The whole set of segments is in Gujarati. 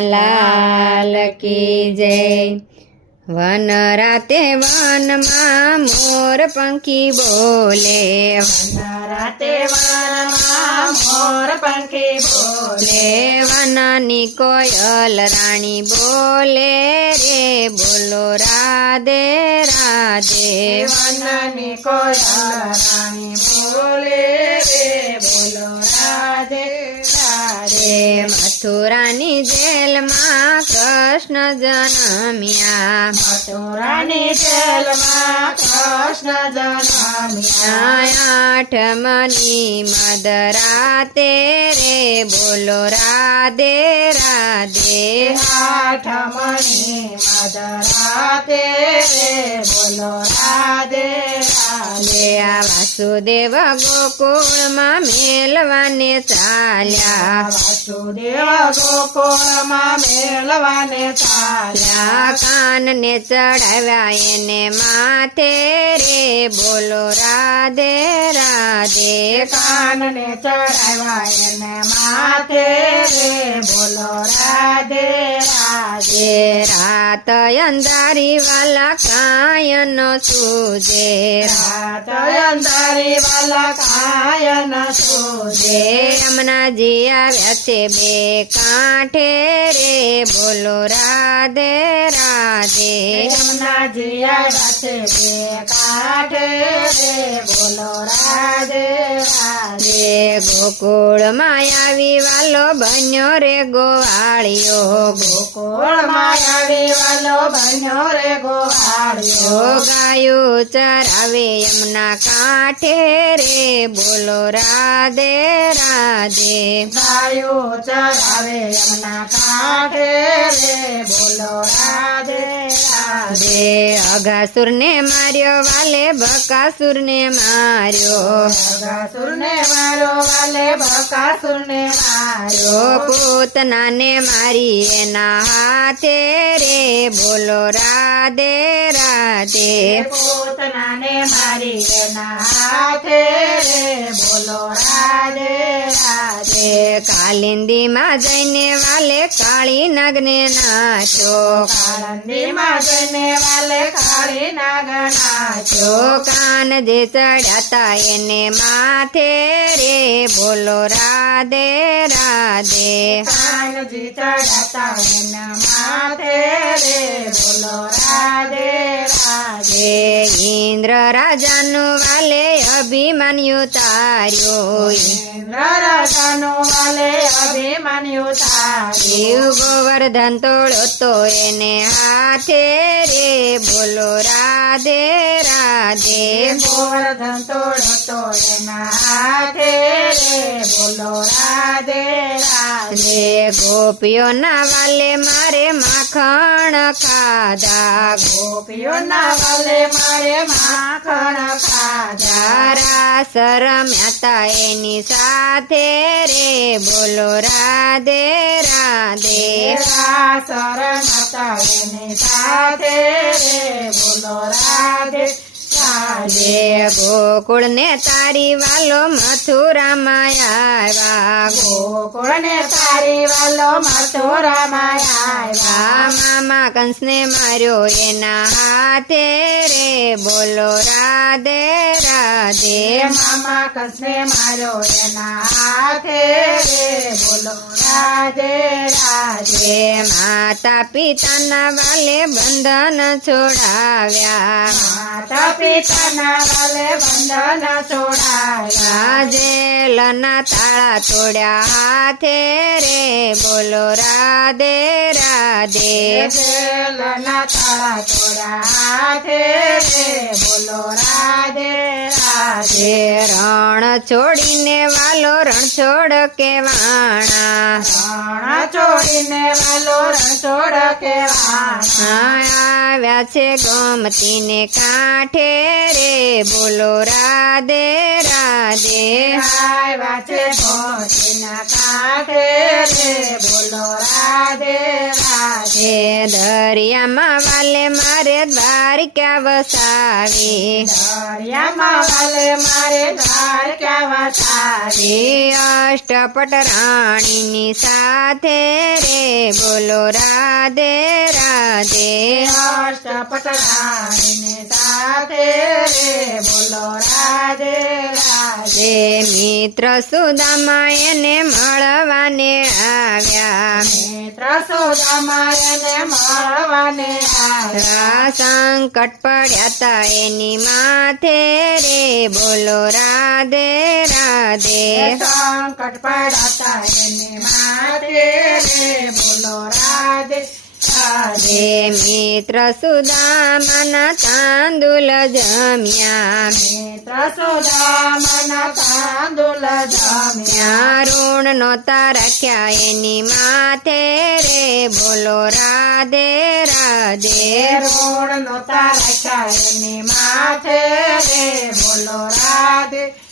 લાલ કી જય. વન રાતે વનમાં મોર પંખી બોલે. રાતે વનમાં મોર પંખી બોલે. વનની કોયલ રાણી બોલે રે. બોલો રાધે રાધે. વનની કોયલ રાણી બોલે રે. બોલો રાધે. રે મથુરાની જેલમાં કૃષ્ણ જન્મ્યા. મથુરાની જેલમાં કૃષ્ણ જન્મ્યા. આઠમની મદરાતે રે બોલો રાધે રાધે. આઠમણી મધરાતે રે બોલો રાધે રાધે. આ વાસુદેવ ગોકુળમાં મેલવાને ચાલ્યા. વાસુદેવ ગોકુળમાં મેળવાને લા કાનને ચડાવ્યા એને માથે રે બોલો રાધે રાધે કાનને ચડાવ્યા એને માથે રે. બોલો રાધે રાધે. જે રાત અંધારી વાલા કાયન સુજે રાત અંધારી વાલા કાયન સુજે રમનાજી આવ્યા છે બે કાંઠે રે. બોલો રાધે રાધે. રમનાજી આવ્યા છે બે કાંઠે રે. બોલો રાધે રે ગોકુળ આવી વાલો બન્યો રે ગોવાળિયો. ગોકુળ આવી વાલો બન્યો રે ગોવાળિયો. ગાયું ચરાવે એમના કાંઠે રે બોલો રાધે રાધે. ગાયો ચરાવે એમના કાંઠે રે બોલો રાધે રાધે અઘાસુર ને માર્યો વાલે બકાસુર ને માર્યો. બકાસુરને મારો વાલે બકાસુરને માર્યો. ઓ પૂતના ને મારી એના હાથે રે બોલો રાધે રાધે. પોતનાને મારી એના હાથે રે બોલો રાધે રાધે. કાલિંદી માં જઈને વાલે કાળી નાગને નાચો. કાળંદીમાં જઈને વાલે કાળી નાગના જો કાન જે ચડ્યા તા એને માથે રે. બોલો રાધે રાધે. કાનજી ચડાતા એને માથે રે. બોલો રાધે રાધે. ઇન્દ્ર રાજાનું વાલે અભિમાન્યુ તાર્યો. ઇન્દ્ર રાજાનો વાલે અભિમાન્યુ તારી. શિવ ગોવર્ધન તોડ્યો તો એને હાથે રે. બોલો રાધે રાધે. ગોવર્ધન તોડો તો એના હાથે રે. બોલો રાધે રાધે. ગોપીઓના વાલે મારે માખણ ખાધા ગોપીઓના વાલે મારે માખણ ખાધા. તારા રમ્યાતા એની સાથે રે, બોલો રાધે રાધે. શરણ રમ્યાતા એની સાથે રે, બોલો રાધે ગોકુળ ને તારી વાલો મથુરામાં આવ્યા ગોકુળને તારી વાલો મથુરામાં આવ્યા. મામા કંસને માર્યો એના હાથે રે. બોલો રાધે રાધે. મામા કૃષ્ણે માર્યો એના હાથે રે. બોલો રાધે રાધે. માતા પિતાના વાલે બંધન છોડાવ્યા. માતા પિતાના વાલે બંધન છોડાયા જેલના તાળા તોડ્યા હાથે રે બોલો રાધે રાધે. લના તાળા તોડ્યા હાથે રે બોલો રાધે રાધે. રણ છોડીને વાલો રણ છોડ કે વાણા રણ છોડીને વાલો રણ છોડ કે વાણા આવ્યા છે ગોમતી ને કાંઠે રે બોલો રાધે રાધે. હાય વાચે ભોજના કાંઠે રે બોલો રાધે રાધે. દરિયામાં વાલે મારે દ્વારકા વસાવી? દરિયામાં વાલે મારે દ્વારકા વસાવી? હે અષ્ટપટ રાણીની સાથે રે બોલો રાધે રાધે. અષ્ટપટ રાણીને સાથે રે બોલો રાધે મિત્ર સુદામા એને મળવાને આવ્યા. મિત્ર સુદામા એને મળવાને આવ્યા. સંકટ પડ્યા તા એની માથે રે. બોલો રાધે રાધે. સંકટ પડ્યા તા એની માથે રે. બોલો રાધે. હે મિત્ર સુદામાના તાંદુલ જમ્યા. મિત્ર સુદામના તાંદુલ જમ્યા. ઋણ નહોતા રાખ્યા એની માથે રે. બોલો રાધે રાધે. ઋણ નોતા રાખ્યા એની માથે રે. બોલો રાધે.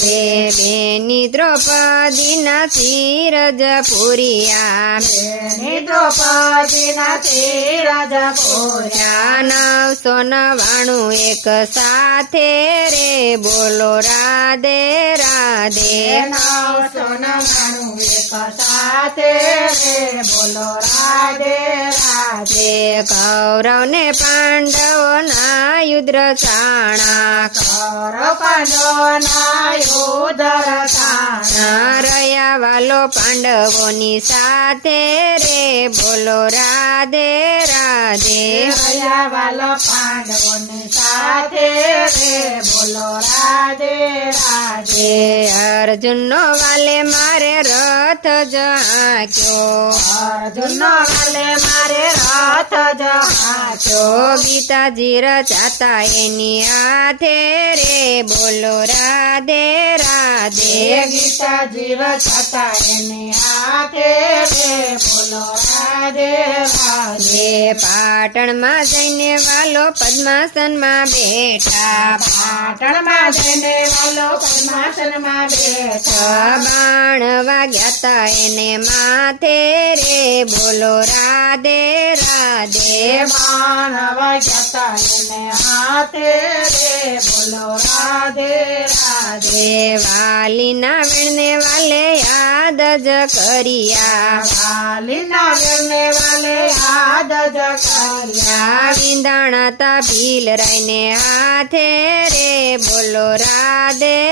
બેની દ્રૌપદીના સિરજ પુરિયા બેની દ્રૌપદીના ધીરજ પુરિયા નવસો નવાણું એક સાથે રે બોલો રાધે રાધે. નવસો નવ્વાણું એક સાથે રે બોલો રાધે રાધે. કૌરવ ને પાંડવો ના યુદ્ધ ચાણા કૌરવ પાંડવના યુદ્ધ રસાણા ના રહ્યા વાલો પાંડવોની સાથે રે, બોલો રાધે રાધે. રયા વાલો પાંડવોની સાથે રે, બોલો રાધે હે અર્જુનનો વાલે મારે રથ જાક્યો અર્જુનનો વાલે મારે રથ જહાચો ગીતાજી રચાતા એની હાથે રે બોલો રાધે રાધે. ગીતાજી રચાતા એની હાથે રે બોલો રાધે રાધે. પાટણમાં જઈને વાલો પદ્માસનમાં બેઠા. પાટણમાં જઈને વાલો પદ્માસનમાં બેઠા બાણ વાગ્યા તા એને માથે રે. બોલો રાધે રાધે. બાણ વાગ્યા તા એને હાથે રે. બોલો રાધે રાધે. વાલીના વેણને વાલે યાદ જ કર્યા. વાલીના વેણને વાલે યાદ જ કર્યા. વિંદાણા તા ભીલ રાઈને હાથે રે. બોલો રાધે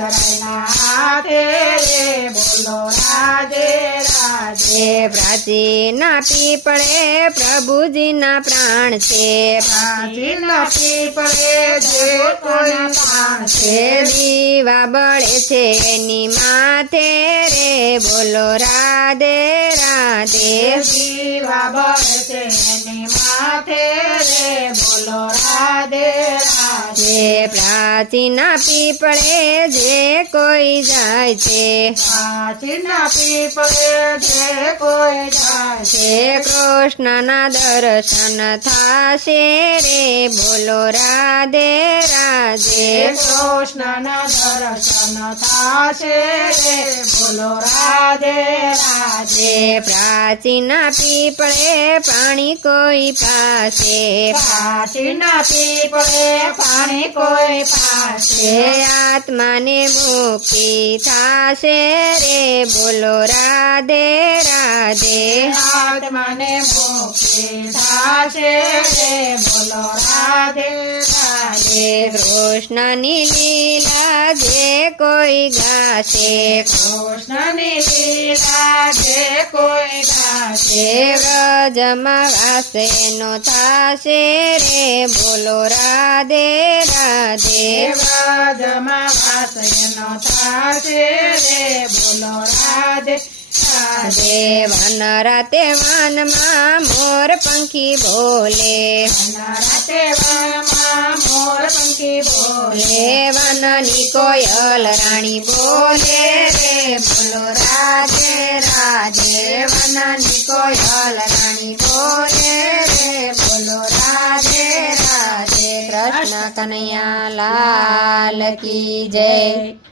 રાયના હાથે રે બોલો રાધે રાધે હે પ્રાચીના પીપળે પ્રભુજીના પ્રાણ છે પ્રાચીન પીપળે જે કોઈ પ્રાણ છે દીવા બળે છે એની માથે રે બોલો રાધે રાધે દીવા બળે છે એની માથે રે બોલો રાધે રાધે હે પ્રાચીના પીપળે જે કોઈ જાય છે. પ્રાચીન પીપળે જે કોઈ જાય છે. કૃષ્ણના દર્શન થાશે રે બોલો રાધે રાજે કૃષ્ણના દર્શન થાશે રે બોલો રાધે હે પ્રાચીના પીપળે પાણી કોઈ પાસે. પ્રાચીના પીપળે પાણી કોઈ પાસે. આત્માને મુક્તિ થાશે રે. બોલો રાધે રાધે. આત્માને મુક્તિ થાશે રે. બોલો રાધે રાધે. કૃષ્ણની લીલા જે કોઈ ગાશે. કૃષ્ણની લીલા જે કોઈ હે વ્રજમાં વાસે નો થાશે રે બોલો રાધે રાધે. દેવજમાં વાસનો થાશે રે બોલો રાધે. રાધે દેવન રાતે વનમાં મોર પંખી બોલે. રાતે વનમાં મોર પંખી બોલે. વનની કોયલ રાણી બોલે રે. બોલો રાધે રાધે વનની કોયલ રાણી બોલે રે. બોલો રાધે રાધે કૃષ્ણ કનૈયા લાલ કી જય.